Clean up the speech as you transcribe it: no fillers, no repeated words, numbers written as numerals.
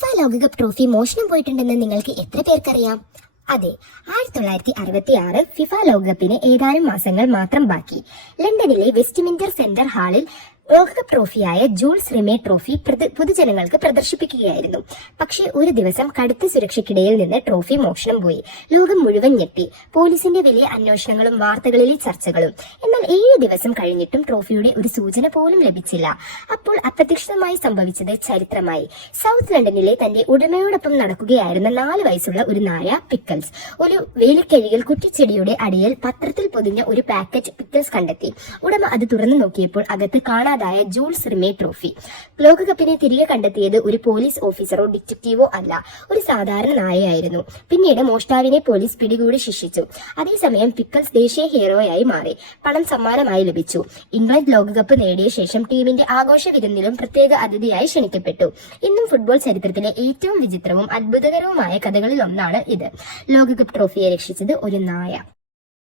FIFA ലോകകപ്പ് trophy മോഷണം പോയിട്ടുണ്ടെന്ന് നിങ്ങൾക്ക് എത്ര പേർക്കറിയാം? അതെ, 1966 ഫിഫ ലോകകപ്പിന് ഏതാനും മാസങ്ങൾ മാത്രം ബാക്കി. ലണ്ടനിലെ വെസ്റ്റ്മിൻസ്റ്റർ സെന്റർ ഹാളിൽ ലോകകപ്പ് ട്രോഫിയായ ജൂൾസ് റിമേ ട്രോഫി പൊതുജനങ്ങൾക്ക് പ്രദർശിപ്പിക്കുകയായിരുന്നു. പക്ഷേ ഒരു ദിവസം കടുത്ത സുരക്ഷയ്ക്കിടയിൽ നിന്ന് ട്രോഫി മോഷണം പോയി. ലോകം മുഴുവൻ ഞെട്ടി. പോലീസിന്റെ വലിയ അന്വേഷണങ്ങളും വാർത്തകളിലെ ചർച്ചകളും. എന്നാൽ 7 ദിവസം കഴിഞ്ഞിട്ടും ട്രോഫിയുടെ ഒരു സൂചന പോലും ലഭിച്ചില്ല. അപ്പോൾ അപ്രതീക്ഷിതമായി സംഭവിച്ചത് ചരിത്രമായി. സൗത്ത് ലണ്ടനിലെ തന്റെ ഉടമയോടൊപ്പം നടക്കുകയായിരുന്ന 4 വയസ്സുള്ള ഒരു നായ പിക്കിൾസ് ഒരു വേലിക്കഴികൾ കുറ്റിച്ചെടിയുടെ അടിയിൽ പത്രത്തിൽ പൊതിഞ്ഞ ഒരു പാക്കറ്റ് പിക്കിൾസ് കണ്ടെത്തി. ഉടമ അത് തുറന്നു നോക്കിയപ്പോൾ അകത്ത് കാണാതായ ജൂൾസ് റിമേ ട്രോഫി. ലോകകപ്പിനെ തിരികെ കണ്ടെത്തിയത് ഒരു പോലീസ് ഓഫീസറോ ഡിറ്റക്റ്റീവോ അല്ല, ഒരു സാധാരണ നായയായിരുന്നു. പിന്നീട് മോഷ്ടാവിനെ പോലീസ് പിടികൂടി ശിക്ഷിച്ചു. അതേസമയം പിക്കിൾസ് ദേശീയ ഹീറോയായി മാറി. പണം സമ്മാനമായി ലഭിച്ചു. ഇംഗ്ലണ്ട് ലോകകപ്പ് നേടിയ ശേഷം ടീമിന്റെ ആഘോഷ വിരുന്നിലും പ്രത്യേക അതിഥിയായി ക്ഷണിക്കപ്പെട്ടു. ഇന്നും ഫുട്ബോൾ ചരിത്രത്തിലെ ഏറ്റവും വിചിത്രവും അത്ഭുതകരവുമായ കഥകളിൽ ഒന്നാണ് ഇത്. ലോകകപ്പ് ട്രോഫിയെ രക്ഷിച്ചത് ഒരു നായ.